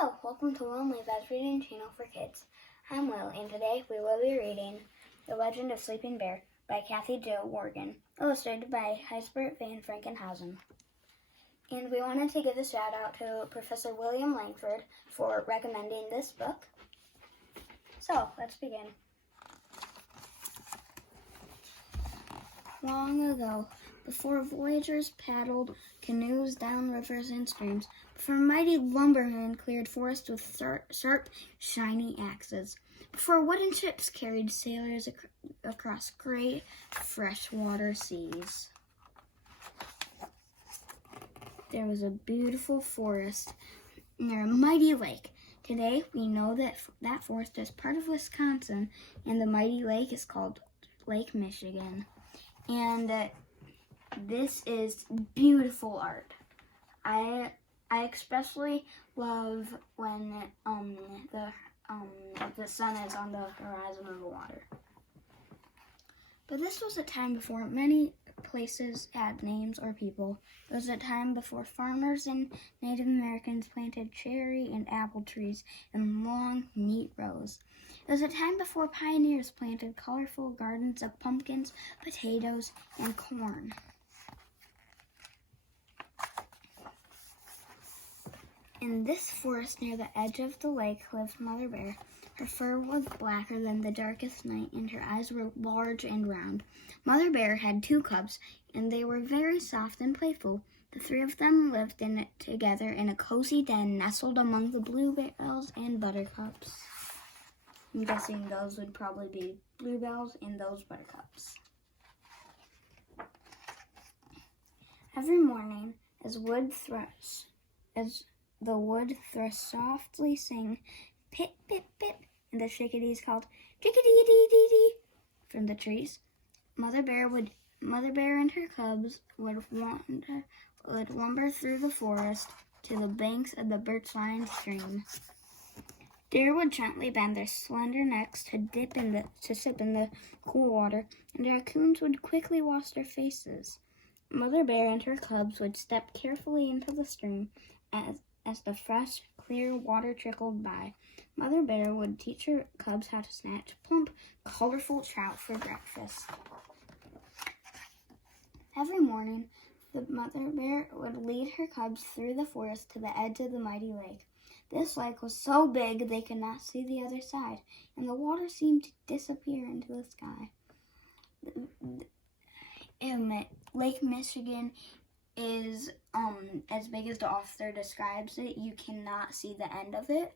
Hello, welcome to Will Levi's Reading Channel for Kids. I'm Will, and today we will be reading The Legend of Sleeping Bear by Kathy Jo Worgan, illustrated by Gijsbert van Frankenhausen. And we wanted to give a shout out to Professor William Langford for recommending this book. So, let's begin. Long ago, before voyagers paddled canoes down rivers and streams, before mighty lumbermen cleared forests with sharp, shiny axes, before wooden ships carried sailors across great freshwater seas, there was a beautiful forest near a mighty lake. Today, we know that that forest is part of Wisconsin, and the mighty lake is called Lake Michigan. And this is beautiful art. I especially love when the sun is on the horizon of the water. But this was a time before many places had names or people. It was a time before farmers and Native Americans planted cherry and apple trees in long, neat rows. It was a time before pioneers planted colorful gardens of pumpkins, potatoes, and corn. In this forest near the edge of the lake lived Mother Bear. Her fur was blacker than the darkest night, and her eyes were large and round. Mother Bear had 2 cubs, and they were very soft and playful. The 3 of them lived together in a cozy den nestled among the bluebells and buttercups. I'm guessing those would probably be bluebells and those buttercups. Every morning, as the wood thrush softly sang, pip, pip, pip, and the chickadees called, chickadee-dee-dee-dee, from the trees, Mother Bear and her cubs would lumber through the forest to the banks of the birch-lined stream. Deer would gently bend their slender necks to sip in the cool water, and raccoons would quickly wash their faces. Mother Bear and her cubs would step carefully into the stream as the fresh, clear water trickled by. Mother Bear would teach her cubs how to snatch plump, colorful trout for breakfast. Every morning, the Mother Bear would lead her cubs through the forest to the edge of the mighty lake. This lake was so big they could not see the other side, and the water seemed to disappear into the sky. Lake Michigan is as big as the author describes it. You cannot see the end of it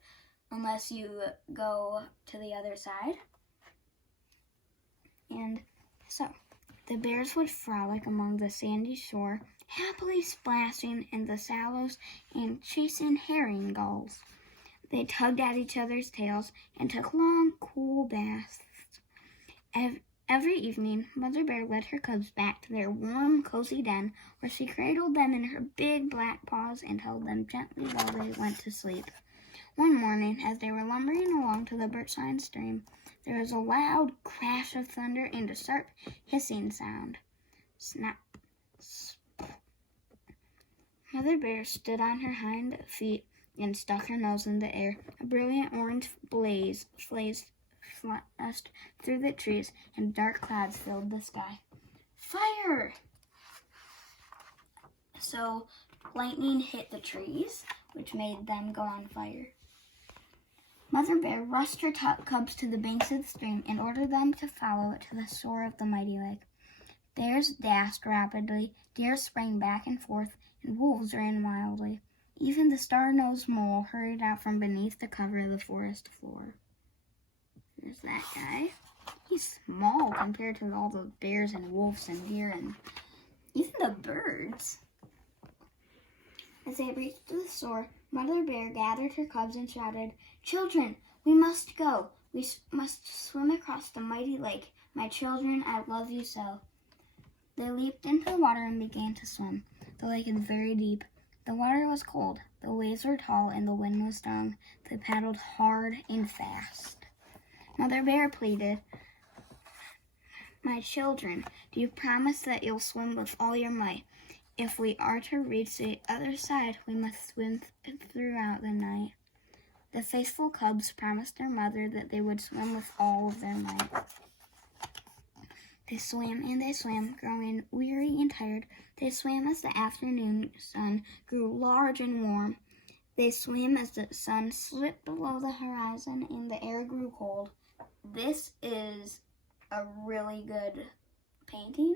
unless you go to the other side. And so, the bears would frolic along the sandy shore, happily splashing in the shallows and chasing herring gulls. They tugged at each other's tails and took long, cool baths. Every evening, Mother Bear led her cubs back to their warm, cozy den, where she cradled them in her big black paws and held them gently while they went to sleep. One morning, as they were lumbering along to the birch-lined stream, there was a loud crash of thunder and a sharp hissing sound. Snap! Mother Bear stood on her hind feet and stuck her nose in the air. A brilliant orange blaze flashed through the trees, and dark clouds filled the sky. Fire! So, lightning hit the trees, which made them go on fire. Mother Bear rushed her cubs to the banks of the stream and ordered them to follow it to the shore of the mighty lake. Bears dashed rapidly, deer sprang back and forth, and wolves ran wildly. Even the star-nosed mole hurried out from beneath the cover of the forest floor. There's that guy. He's small compared to all the bears and wolves and deer and even the birds. As they reached the shore, Mother Bear gathered her cubs and shouted, "Children, we must go. We must swim across the mighty lake. My children, I love you so." They leaped into the water and began to swim. The lake is very deep. The water was cold, the waves were tall, and the wind was strong. They paddled hard and fast. Mother Bear pleaded, "My children, do you promise that you'll swim with all your might? If we are to reach the other side, we must swim throughout the night." The faithful cubs promised their mother that they would swim with all of their might. They swam and they swam, growing weary and tired. They swam as the afternoon sun grew large and warm. They swam as the sun slipped below the horizon and the air grew cold. This is a really good painting.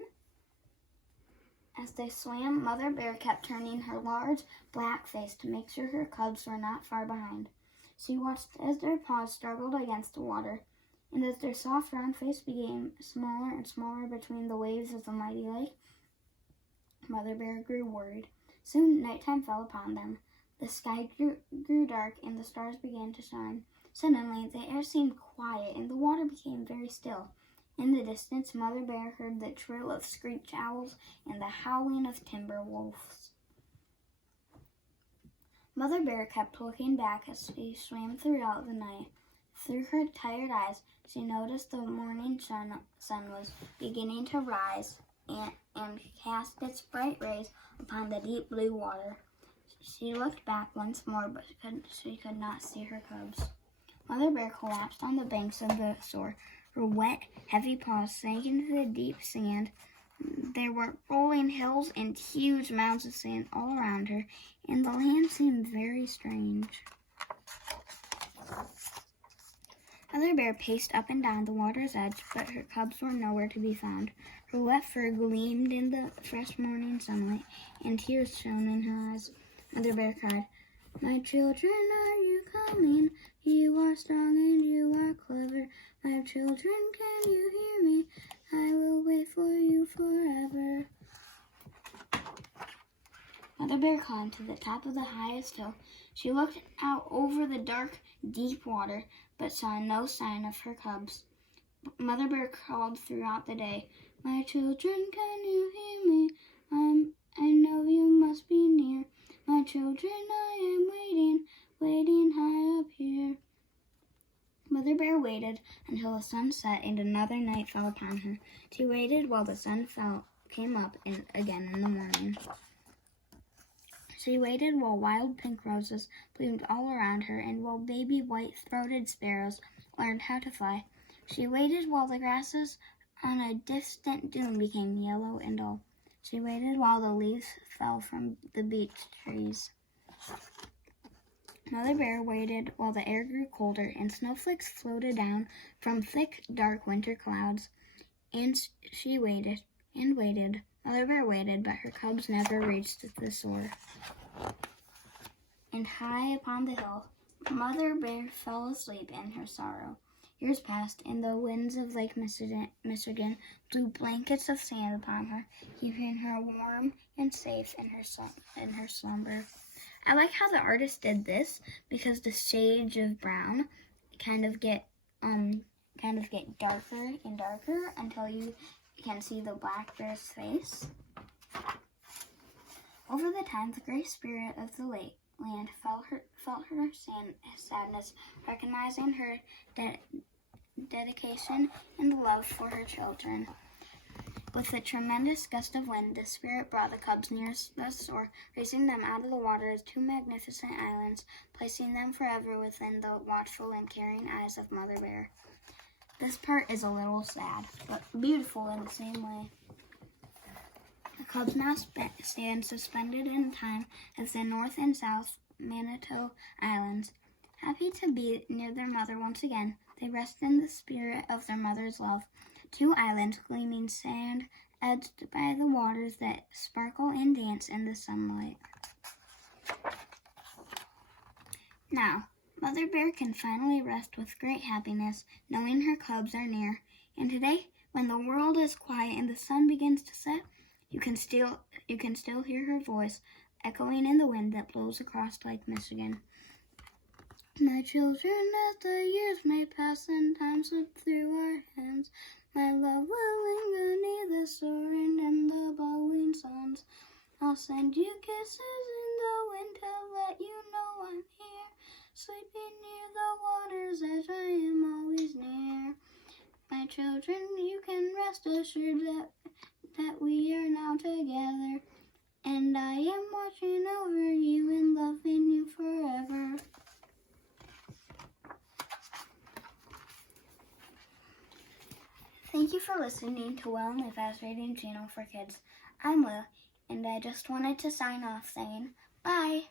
As they swam, Mother Bear kept turning her large black face to make sure her cubs were not far behind. She watched as their paws struggled against the water, and as their soft round face became smaller and smaller between the waves of the mighty lake, Mother Bear grew worried. Soon nighttime fell upon them. The sky grew dark and the stars began to shine. Suddenly the air seemed quiet and the water became very still. In the distance, Mother Bear heard the trill of screech owls and the howling of timber wolves. Mother Bear kept looking back as she swam throughout the night. Through her tired eyes, she noticed the morning sun was beginning to rise and cast its bright rays upon the deep blue water. She looked back once more, but she could not see her cubs. Mother Bear collapsed on the banks of the shore. Her wet, heavy paws sank into the deep sand. There were rolling hills and huge mounds of sand all around her, and the land seemed very strange. Mother Bear paced up and down the water's edge, but her cubs were nowhere to be found. Her wet fur gleamed in the fresh morning sunlight, and tears shone in her eyes. Mother Bear cried, "My children, are you coming? You are strong and you are clever. My children, can you hear me? I will wait for you forever." Mother Bear climbed to the top of the highest hill. She looked out over the dark, deep water, but saw no sign of her cubs. Mother Bear called throughout the day, "My children, can you hear me? I know you must be near. My children, I am waiting high up here." Mother Bear waited until the sun set and another night fell upon her. She waited while the sun came up again in the morning. She waited while wild pink roses bloomed all around her and while baby white-throated sparrows learned how to fly. She waited while the grasses on a distant dune became yellow and dull. She waited while the leaves fell from the beech trees. Mother Bear waited while the air grew colder and snowflakes floated down from thick, dark winter clouds. And she waited and waited. Mother Bear waited, but her cubs never reached the shore. And high upon the hill, Mother Bear fell asleep in her sorrow. Years passed, and the winds of Lake Michigan blew blankets of sand upon her, keeping her warm and safe in her slumber. I like how the artist did this because the shades of brown kind of get darker and darker until you can see the black bear's face. Over the time, the gray spirit of the land felt her sadness, recognizing her dedication and love for her children. With a tremendous gust of wind, the spirit brought the cubs near the shore, raising them out of the water as two magnificent islands, placing them forever within the watchful and caring eyes of Mother Bear. This part is a little sad, but beautiful in the same way. The cubs now stand suspended in time as the North and South Manitou Islands. Happy to be near their mother once again, they rest in the spirit of their mother's love. Two islands gleaming sand edged by the waters that sparkle and dance in the sunlight. Now, Mother Bear can finally rest with great happiness, knowing her cubs are near. And today, when the world is quiet and the sun begins to set, you can still hear her voice echoing in the wind that blows across Lake Michigan. My children, as the years may pass and time slip through our hands, my love will linger near the soaring and the blowing suns. I'll send you kisses in the wind to let you know I'm here, sleeping near the water's edge, I am always near. My children, you can rest assured that we are now together, and I am watching over you and loving you forever. Thank you for listening to Will and the Fast Reading Channel for Kids. I'm Will, and I just wanted to sign off saying bye.